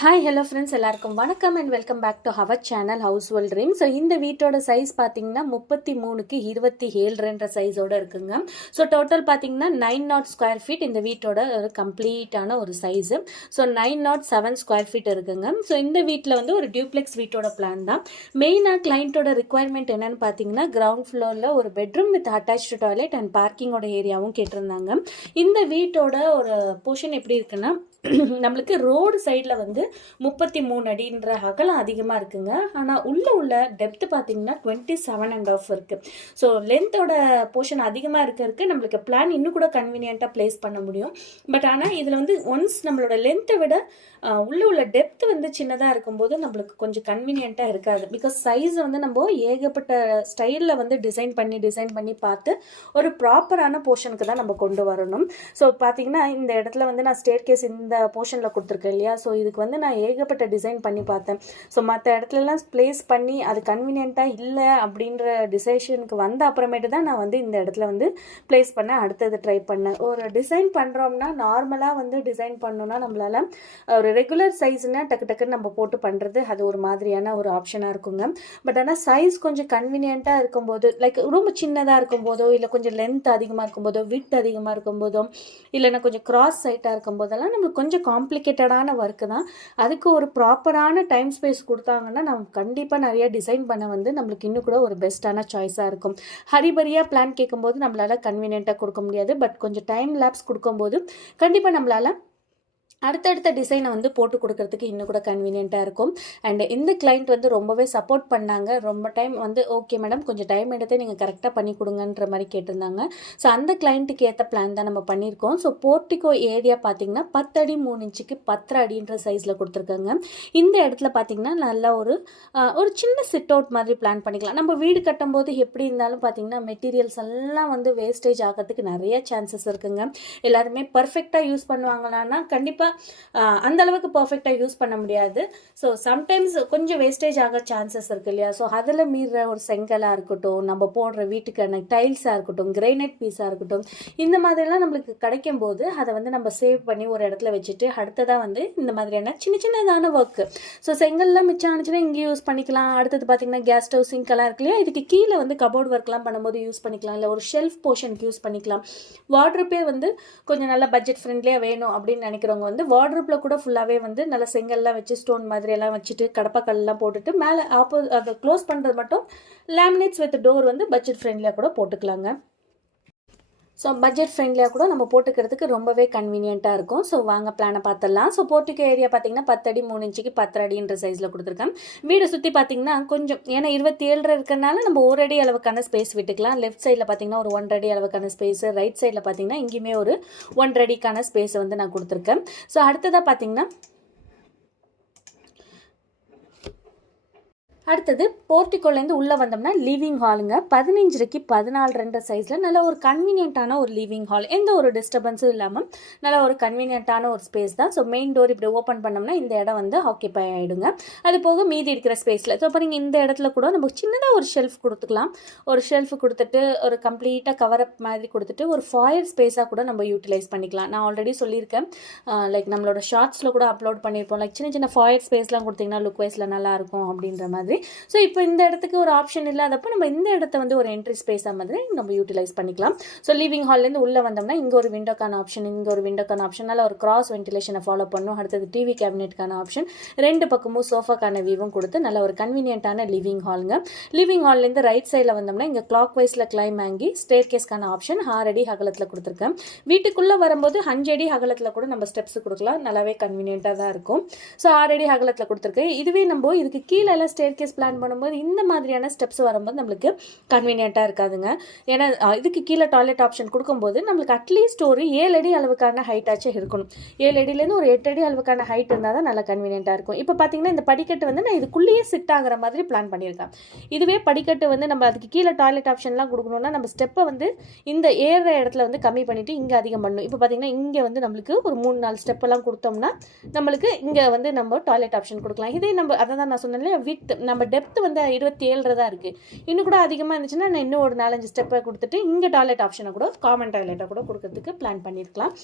Hi hello friends, எல்லாருக்கும் வணக்கம் and welcome back to our channel house world dream. So இந்த வீட்டோட size பார்த்தீங்கன்னா 33க்கு 27 சைஸோட இருக்குங்க. ஸோ டோட்டல் பார்த்தீங்கன்னா 9 ஸ்கொயர் ஃபீட் இந்த வீட்டோட ஒரு கம்ப்ளீட்டான ஒரு சைஸு. ஸோ 907 ஸ்கொயர் ஃபீட் இருக்குங்க. ஸோ இந்த வீட்டில் வந்து ஒரு டியூப்ளெக்ஸ் வீட்டோட பிளான் தான். மெயினாக கிளைண்ட்டோட ரிக்குவயர்மெண்ட் என்னன்னு பார்த்தீங்கன்னா கிரவுண்ட் ஃப்ளோரில் ஒரு bedroom with attach toilet and பார்க்கிங்கோட ஏரியாவும் கேட்டிருந்தாங்க. இந்த வீட்டோட ஒரு போர்ஷன் எப்படி இருக்குன்னா, நம்மளுக்கு ரோடு சைடில் வந்து 33 அடின்ற அகலம் அதிகமாக இருக்குங்க. ஆனால் உள்ள டெப்த் பார்த்தீங்கன்னா 27.5 இருக்குது. ஸோ லென்த்தோட போர்ஷன் அதிகமாக இருக்கிறதுக்கு நம்மளுக்கு பிளான் இன்னும் கூட கன்வீனியண்ட்டாக பிளேஸ் பண்ண முடியும். பட் ஆனால் இதில் வந்து ஒன்ஸ் நம்மளோட லென்த்தை விட உள்ள டெப்த் வந்து சின்னதாக இருக்கும்போது நம்மளுக்கு கொஞ்சம் கன்வீனியண்ட்டாக இருக்காது. பிகாஸ் சைஸ் வந்து நம்ம ஏகப்பட்ட ஸ்டைலில் வந்து டிசைன் பண்ணி பார்த்து ஒரு ப்ராப்பரான போர்ஷனுக்கு தான் நம்ம கொண்டு வரணும். ஸோ பார்த்தீங்கன்னா இந்த இடத்துல வந்து நான் ஸ்டேர் கேஸ் இந்த போர்ஷனில் கொடுத்துருக்கேன் இல்லையா. ஸோ இதுக்கு வந்து நான் ஏகப்பட்ட டிசைன் பண்ணி பார்த்தேன். ஸோ மற்ற இடத்துலலாம் பிளேஸ் பண்ணி அது கன்வீனியண்ட்டாக இல்லை அப்படின்ற டிசைஷனுக்கு வந்த அப்புறமேட்டு தான் நான் வந்து இந்த இடத்துல வந்து பிளேஸ் பண்ண அடுத்தது ட்ரை பண்ணேன். ஒரு டிசைன் பண்ணுறோம்னா நார்மலாக வந்து டிசைன் பண்ணோன்னா நம்மளால் ஒரு ரெகுலர் சைஸ்னால் டக்குன்னு நம்ம போட்டு பண்ணுறது அது ஒரு மாதிரியான ஒரு ஆப்ஷனாக இருக்குங்க. பட் ஆனால் சைஸ் கொஞ்சம் கன்வீனியண்ட்டாக இருக்கும்போது, லைக் ரொம்ப சின்னதாக இருக்கும்போதோ இல்லை கொஞ்சம் லென்த் அதிகமாக இருக்கும்போதோ வித் அதிகமாக இருக்கும்போதோ இல்லைன்னா கொஞ்சம் கிராஸ் சைட்டாக இருக்கும்போதெல்லாம் நம்மளுக்கு கொஞ்சம் காம்ப்ளிகேட்டடான ஒர்க்கு தான். அதுக்கு ஒரு ப்ராப்பரான டைம் ஸ்பேஸ் கொடுத்தாங்கன்னா நம்ம கண்டிப்பாக நிறைய டிசைன் பண்ண வந்து நம்மளுக்கு இன்னும் கூட ஒரு பெஸ்ட்டான சாய்ஸாக இருக்கும். ஹரிபரியாக பிளான் கேட்கும்போது நம்மளால் கன்வீனியண்ட்டாக கொடுக்க முடியாது. பட் கொஞ்சம் டைம் லேப்ஸ் கொடுக்கும்போது கண்டிப்பாக நம்மளால் அடுத்தடுத்த டிசைனை வந்து போட்டு கொடுக்கறதுக்கு இன்னும் கூட கன்வீனியண்ட்டாக இருக்கும். அண்ட் இந்த கிளைண்ட் வந்து ரொம்பவே சப்போர்ட் பண்ணாங்க. ரொம்ப டைம் வந்து ஓகே மேடம் கொஞ்சம் டைம் எடுத்து நீங்கள் கரெக்டாக பண்ணி கொடுங்கன்ற மாதிரி கேட்டிருந்தாங்க. ஸோ அந்த கிளைண்ட்டுக்கு ஏற்ற பிளான் தான் நம்ம பண்ணியிருக்கோம். ஸோ போர்ட்டிகோ ஏரியா பார்த்தீங்கன்னா 10 அடி 3 இன்ச்சுக்கு 10 அடின்ற சைஸில் கொடுத்துருக்காங்க. இந்த இடத்துல பார்த்தீங்கன்னா நல்லா ஒரு சின்ன சிட் அவுட் மாதிரி பிளான் பண்ணிக்கலாம். நம்ம வீடு கட்டும்போது எப்படி இருந்தாலும் பார்த்தீங்கன்னா மெட்டீரியல்ஸ் எல்லாம் வந்து வேஸ்டேஜ் ஆகிறதுக்கு நிறைய சான்சஸ் இருக்குங்க. எல்லாருமே பர்ஃபெக்டாக யூஸ் பண்ணுவாங்களான்னா கண்டிப்பாக அந்த அளவுக்கு பர்ஃபெக்டாக யூஸ் பண்ண முடியாது. ஸோ சம்டைம்ஸ் கொஞ்சம் வேஸ்டேஜ் ஆக சான்சஸ் இருக்கு இல்லையா. ஸோ அதில் மீற ஒரு செங்கலாக இருக்கட்டும், நம்ம போடுற வீட்டுக்கான டைல்ஸாக இருக்கட்டும், கிரைனைட் பீஸாக இருக்கட்டும், இந்த மாதிரிலாம் நம்மளுக்கு கிடைக்கும் போது அதை வந்து நம்ம சேவ் பண்ணி ஒரு இடத்துல வச்சுட்டு அடுத்ததாக வந்து இந்த மாதிரியான சின்னதான ஒர்க்கு. ஸோ செங்கல்லாம் மிச்சம் ஆனிச்சுன்னா இங்கே யூஸ் பண்ணிக்கலாம். அடுத்தது பார்த்தீங்கன்னா கேஸ் ஸ்டவ் சிங்க்கெல்லாம் இருக்கு இல்லையா, இதுக்கு கீழே வந்து கபோர்ட் ஒர்க்லாம் பண்ணும்போது யூஸ் பண்ணிக்கலாம். இல்லை ஒரு ஷெல்ஃப் போர்ஷனுக்கு யூஸ் பண்ணிக்கலாம். வார்ட்ரோப்பே வந்து கொஞ்சம் நல்ல பட்ஜெட் ஃப்ரெண்ட்லியாக வேணும் அப்படின்னு நினைக்கிறவங்க வந்து வார்ட்ரோப்பில் கூட ஃபுல்லாகவே வந்து நல்ல செங்கல்லாம் வச்சு ஸ்டோன் மாதிரி எல்லாம் வச்சுட்டு கடப்பாக்கல்லாம் போட்டுட்டு மேலே அதை க்ளோஸ் பண்ணுறது மட்டும் லேமினேட்ஸ் வித் டோர் வந்து பட்ஜெட் ஃப்ரெண்ட்லியாக கூட போட்டுக்கலாங்க. ஸோ பட்ஜெட் ஃப்ரெண்ட்லியாக கூட நம்ம போட்டுக்கிறதுக்கு ரொம்பவே கன்வீனியண்ட்டாக இருக்கும். ஸோ வாங்க பிளானை பார்த்துடலாம். ஸோ போர்ட்டிகோ ஏரியா பார்த்தீங்கன்னா 10 அடி 3 இன்ச்சுக்கு 10 அடின்ற சைஸில் கொடுத்துருக்கேன். வீடு சுற்றி பார்த்தீங்கன்னா கொஞ்சம் ஏன்னா 27 இருக்கிறனால நம்ம 1 அடி அளவுக்கான ஸ்பேஸ் விட்டுக்கலாம். லெஃப்ட் சைடில் பார்த்தீங்கன்னா ஒரு 1 அடி அளவுக்கான ஸ்பேஸ், ரைட் சைடில் பார்த்தீங்கன்னா இங்கேயுமே ஒரு 1 அடிக்கான ஸ்பேஸை வந்து நான் கொடுத்துருக்கேன். ஸோ அடுத்ததாக பார்த்தீங்கன்னா அடுத்தது போர்ட்டிகோலேருந்து உள்ளே வந்தோம்னா லிவிங் ஹாலுங்க. 15க்கு 14 சைஸில் நல்ல ஒரு கன்வீனியண்ட்டான ஒரு லிவிங் ஹால், எந்த ஒரு டிஸ்டர்பன்ஸும் இல்லாமல் நல்ல ஒரு கன்வீனியண்ட்டான ஒரு ஸ்பேஸ் தான். ஸோ மெயின் டோர் இப்படி ஓப்பன் பண்ணோம்னா இந்த இடம் வந்து ஆக்கியபை ஆகிடுங்க. அது போக மீதி இருக்கிற ஸ்பேஸில் ஸோ பாருங்க இந்த இடத்துல கூட நம்ம சின்னதாக ஒரு ஷெல்ஃப் கொடுத்துக்கலாம். ஒரு ஷெல்ஃப் கொடுத்துட்டு ஒரு கம்ப்ளீட்டாக கவர் அப் மாதிரி கொடுத்துட்டு ஒரு ஃபாயர் ஸ்பேஸாக கூட நம்ம யூட்டிலைஸ் பண்ணிக்கலாம். நான் ஆல்ரெடி சொல்லியிருக்கேன், லைக் நம்மளோட ஷார்ட்ஸில் கூட அப்லோட் பண்ணியிருப்போம். லைக் சின்ன ஃபாயர் ஸ்பேஸ்லாம் கொடுத்தீங்கன்னா லுக் வைஸில் நல்லாயிருக்கும் அப்படின்ற மாதிரி. ஸோ இப்போ இந்த இடத்துக்கு ஒரு ஆப்ஷன் இல்லாதப்போ நம்ம இந்த இடத்த வந்து ஒரு என்ட்ரி ஸ்பேஸாக மாதிரி நம்ம யூட்டிலைஸ் பண்ணிக்கலாம். ஸோ லிவிங் ஹால்லேருந்து உள்ளே வந்தோம்னா இங்கே ஒரு விண்டோக்கான ஆப்ஷன், இங்கே ஒரு விண்டோக்கான ஆப்ஷன், நல்ல ஒரு கிராஸ் வென்டிலேஷனை ஃபாலோ பண்ணும். அடுத்தது டிவி கேபினெட்டுக்கான ஆப்ஷன், 2 பக்கமும் சோஃபாக்கான வியூவும் கொடுத்து நல்ல ஒரு கன்வீனியண்ட்டான லிவிங் ஹாலுங்க. லிவிங் ஹால்லேருந்து ரைட் சைடில் வந்தோம்னா இங்கே கிளாக் வைஸில் கிளைம் ஆங்கி ஸ்டேர் கேஸ்க்கான ஆப்ஷன் 6 அடி அகலத்தில் கொடுத்துருக்கேன். வீட்டுக்குள்ளே வரும்போது 5 அடி அகலத்தில் கூட நம்ம ஸ்டெப்ஸ் கொடுக்கலாம். நல்லாவே கன்வீனியண்ட்டாக தான் இருக்கும். ஸோ 6 அடி அகலத்தில் கொடுத்துருக்கேன். இதுவே நம்ம இதுக்கு கீழே எல்லாம் ஸ்டேர் கேஸ் பிளான் பண்ணும்போது இந்த மாதிரியான ஸ்டெப்ஸ் வரும்போது நம்மளுக்கு கன்வீனியண்ட்டாக இருக்காதுங்க. ஏன்னா இதுக்கு கீழே டாய்லெட் ஆப்ஷன் கொடுக்கும்போது நம்மளுக்கு அட்லீஸ்ட் ஒரு 7 அடி அளவுக்கான ஹைட்டாச்சும் இருக்கணும். 7 அடியிலேருந்து ஒரு 8 அடி அளவுக்கான ஹைட் இருந்தால் தான் நல்லா கன்வீனியண்ட்டாக இருக்கும். இப்போ பார்த்தீங்கன்னா இந்த படிக்கட்டு வந்து நான் இதுக்குள்ளேயே சிட் ஆகிற மாதிரி பிளான் பண்ணியிருக்கேன். இதுவே படிக்கட்டு வந்து நம்ம அதுக்கு கீழே டாய்லெட் ஆப்ஷன்லாம் கொடுக்கணும்னா நம்ம ஸ்டெப்பை வந்து இந்த ஏறுற இடத்துல வந்து கம்மி பண்ணிவிட்டு இங்கே அதிகம் பண்ணணும். இப்போ பார்த்தீங்கன்னா இங்கே வந்து நம்மளுக்கு ஒரு 3-4 ஸ்டெப்பெல்லாம் கொடுத்தோம்னா நம்மளுக்கு இங்கே வந்து நம்ம டாய்லெட் ஆப்ஷன் கொடுக்கலாம். இதே நம்ம அதை தான் நான் சொன்னேன் வித் நம்ம டெப்த் வந்து 27 தான் இருக்குது. இன்னும் கூட அதிகமாக இருந்துச்சுன்னா நான் இன்னும் ஒரு 4-5 ஸ்டெப்பை கொடுத்துட்டு இங்கே டாய்லெட் ஆப்ஷனை கூட காமன் டாய்லெட்டை கூட கொடுக்கறதுக்கு பிளான் பண்ணியிருக்கலாம்.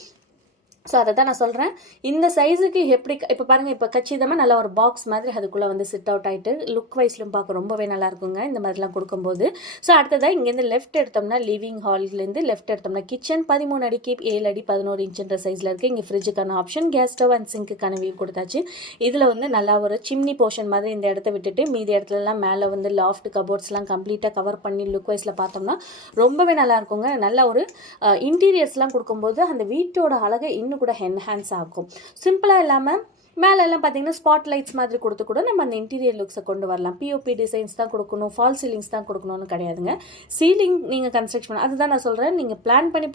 ஸோ அதை தான் நான் சொல்கிறேன். இந்த சைஸுக்கு எப்படி இப்போ பாருங்கள், இப்போ கச்சிதமாக நல்லா ஒரு பாக்ஸ் மாதிரி அதுக்குள்ளே வந்து சிட் அவுட் ஆகிட்டு லுக் வைஸ்லும் பார்க்க ரொம்பவே நல்லா இருக்குங்க இந்த மாதிரிலாம் கொடுக்கும்போது. ஸோ அடுத்ததாக இங்கேருந்து லெஃப்ட் எடுத்தோம்னா லிவிங் ஹால்லேருந்து லெஃப்ட் எடுத்தோம்னா கிச்சன் 13 அடிக்கு 7 அடி 11 இன்ச்சுன்ற சைஸில் இருக்குது. இங்கே ஃப்ரிட்ஜுக்கான ஆப்ஷன், கேஸ் ஸ்டவ் அண்ட் சிங்க்குக்கான வியூ கொடுத்தாச்சு. இதில் வந்து நல்லா ஒரு சிம்னி போர்ஷன் மாதிரி இந்த இடத்த விட்டுட்டு மீதி இடத்துலலாம் மேலே வந்து லாஃப்ட் கபோர்ட்ஸ்லாம் கம்ப்ளீட்டாக கவர் பண்ணி லுக் வைஸில் பார்த்தோம்னா ரொம்பவே நல்லா இருக்குங்க. நல்ல ஒரு இன்டீரியர்ஸ்லாம் கொடுக்கும்போது அந்த வீட்டோட அழகை இன்னும் கூட என்ஹான்ஸ் ஆகும். சிம்பிளாக இல்லாமல் மேலே எல்லாம் பார்த்தீங்கன்னா ஸ்பாட் லைட்ஸ் மாதிரி கொடுத்து கூட நம்ம அந்த இன்டீரியர் லுக்ஸை கொண்டு வரலாம். பிஓபி டிசைன்ஸ் தான் கொடுக்கணும், ஃபால் சீலிங்ஸ் தான் கொடுக்கணும்னு கிடையாதுங்க. சீலிங் நீங்கள் கன்ஸ்ட்ரக்ஷன் பண்ண அதுதான் நான் சொல்கிறேன். நீங்கள் பிளான் பண்ணி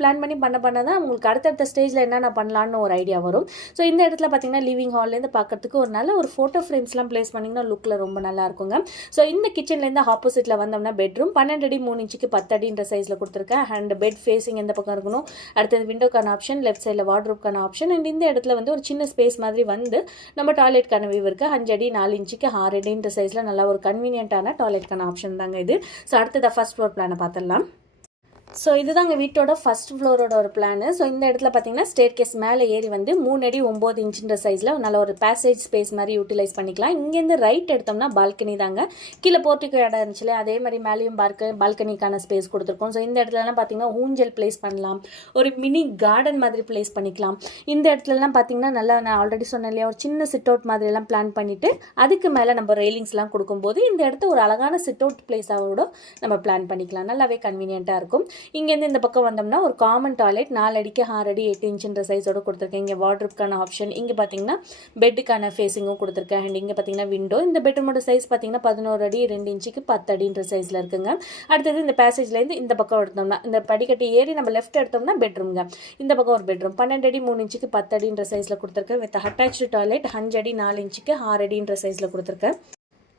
பண்ண தான் உங்களுக்கு அடுத்தடுத்த ஸ்டேஜில் என்னென்ன பண்ணலான்னு ஒரு ஐடியா வரும். ஸோ இந்த இடத்துல பார்த்தீங்கன்னா லிவிங் ஹால்லேருந்து பார்க்கறதுக்கு ஒரு நல்ல ஒரு ஃபோட்டோ ஃப்ரேம்ஸ்லாம் ப்ளேஸ் பண்ணிங்கன்னா லுக்கில் ரொம்ப நல்லா இருக்குங்க. ஸோ இந்த கிச்சன்லேருந்து ஆப்போசிட்டில் வந்தோம்னா பெட்ரூம் 12 அடி 3 இன்ச்சுக்கு 10 அடின்ற சைஸில் கொடுத்துருக்கேன். அண்ட் பெட் ஃபேஸிங் எந்த பக்கம் இருக்கணும், அடுத்தது விண்டோக்கான ஆப்ஷன், லெஃப்ட் சைடில் வார்ட்ரோப்க்கான ஆப்ஷன். அண்ட் இந்த இடத்துல வந்து ஒரு சின்ன ஸ்பேஸ் மாதிரி வந்து நம்ம டாய்லெட்கான வியூ இருக்குது. 5 அடி 4 இன்ச்சுக்கு 6 அடின்ற சைஸில் நல்லா ஒரு கன்வீனியன்ட்டான டாய்லெட்கான ஆப்ஷன் தாங்க இது. ஸோ அடுத்தது ஃபர்ஸ்ட் ஃப்ளோர் பிளானை பார்த்துடலாம். ஸோ இதுதாங்க வீட்டோட ஃபர்ஸ்ட் ஃப்ளோரோட ஒரு பிளானு. ஸோ இந்த இடத்துல பார்த்தீங்கன்னா ஸ்டேர் கேஸ் மேலே ஏறி வந்து 3 அடி 9 இன்ச்சுன்ற சைஸில் நல்ல ஒரு பேசேஜ் ஸ்பேஸ் மாதிரி யூட்டிலைஸ் பண்ணிக்கலாம். இங்கேருந்து ரைட் எடுத்தோம்னா பால்கனி தாங்க. கீழே போர்ட்டிக்கோ இடம் இருந்துச்சுல, அதே மாதிரி மேலேயும் பால்கனிக்கான ஸ்பேஸ் கொடுத்துருக்கோம். ஸோ இந்த இடத்துலலாம் பார்த்தீங்கன்னா ஊஞ்சல் பிளேஸ் பண்ணலாம், ஒரு மினி கார்டன் மாதிரி பிளேஸ் பண்ணிக்கலாம். இந்த இடத்துலலாம் பார்த்தீங்கன்னா நல்லா நான் ஆல்ரெடி சொன்னேன் இல்லையா, ஒரு சின்ன சிட் அவுட் மாதிரிலாம் பிளான் பண்ணிவிட்டு அதுக்கு மேலே நம்ம ரெயிலிங்ஸ்லாம் கொடுக்கும்போது இந்த இடத்த ஒரு அழகான சிட் அவுட் பிளேஸாவோட நம்ம பிளான் பண்ணிக்கலாம். நல்லாவே கன்வீனியண்ட்டாக இருக்கும். இங்கேருந்து இந்த பக்கம் வந்தோம்னா ஒரு காமன் டாய்லெட் 4 அடிக்கு 6 அடி 8 இன்ச்சுன்ற சைஸோட கொடுத்துருக்கேன். இங்கே வார்ட்ரோப்க்கான ஆப்ஷன், இங்கே பார்த்தீங்கன்னா பெட்டுக்கான ஃபேஸிங்கும் கொடுத்துருக்கேன். அண்ட் இங்கே பார்த்தீங்கன்னா விண்டோ. இந்த பெட்ரூமோட சைஸ் பார்த்தீங்கன்னா 11 அடி 2 இன்ச்சுக்கு 10 அடின்ற சைஸில் இருக்குங்க. அடுத்தது இந்த பேசேஜ்லேருந்து இந்த பக்கம் எடுத்தோம்னா இந்த படிக்கட்டி ஏறி நம்ம லெஃப்ட் எடுத்தோம்னா பெட்ரூம்ங்க. இந்த பக்கம் ஒரு பெட்ரூம் 12 அடி 3 இன்ச்சுக்கு 10 அடின்ற சைஸில் கொடுத்துருக்கேன். வித் அட்டாச்சு டாய்லெட் 5 அடி 4 இன்ச்சுக்கு 6 அடின்ற சைஸில் கொடுத்துருக்கேன்.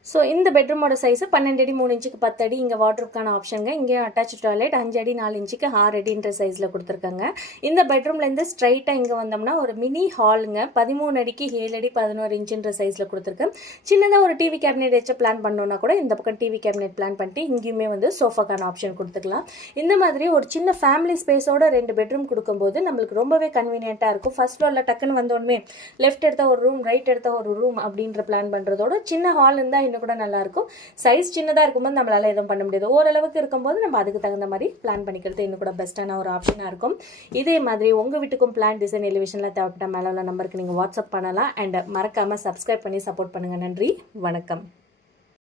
ஸோ இந்த பெட்ரூமோட சைஸு 12 அடி 3 இன்ச்சுக்கு 10 அடி. இங்கே வார்ட்ரோப்க்கான ஆப்ஷனுங்க. இங்கே அட்டாச் டாய்லெட் 5 அடி 4 இன்ச்சுக்கு 6 அடின்ற சைஸில் கொடுத்துருக்காங்க. இந்த பெட்ரூம்லேருந்து ஸ்ட்ரைட்டாக இங்கே வந்தோம்னா ஒரு மினி ஹாலுங்க. 13 அடிக்கு 7 அடி 11 இன்ச்சுன்ற சைஸில் கொடுத்துருக்கேன். சின்னதாக ஒரு டிவி கேபினெட் வச்சு பிளான் பண்ணோன்னா கூட இந்த பக்கம் டிவி கேபினெட் பிளான் பண்ணிட்டு இங்கேயுமே வந்து சோஃபாக்கான ஆப்ஷன் கொடுத்துக்கலாம். இந்த மாதிரி ஒரு சின்ன ஃபேமிலி ஸ்பேஸோட 2 பெட்ரூம் கொடுக்கும்போது நம்மளுக்கு ரொம்பவே கன்வீனியண்ட்டாக இருக்கும். ஃபர்ஸ்ட் ஃப்ளோரில் டக்குன்னு வந்தோடனே லெஃப்ட் எடுத்த ஒரு ரூம், ரைட் எடுத்த ஒரு ரூம் அப்படின்ற பிளான் பண்ணுறதோட சின்ன ஹால் இருந்தால் கூட நல்லா இருக்கும். சைஸ் சின்னதாக இருக்கும்போது நம்மளால எதுவும் பண்ண முடியாது. ஓரளவுக்கு இருக்கும்போது நம்ம அதுக்கு தகுந்த மாதிரி பிளான் பண்ணிக்கிறது இன்னும் கூட பெஸ்ட்டான ஒரு ஆப்ஷனாக இருக்கும். இதே மாதிரி உங்கள் வீட்டுக்கும் பிளான் டிசைன் எலிவேஷனில் தேவைப்பட்ட மேலே உள்ள நம்பருக்கு நீங்கள் வாட்ஸ்அப் பண்ணலாம். அண்ட் மறக்காமல் சப்ஸ்கிரைப் பண்ணி சப்போர்ட் பண்ணுங்கள். நன்றி, வணக்கம்.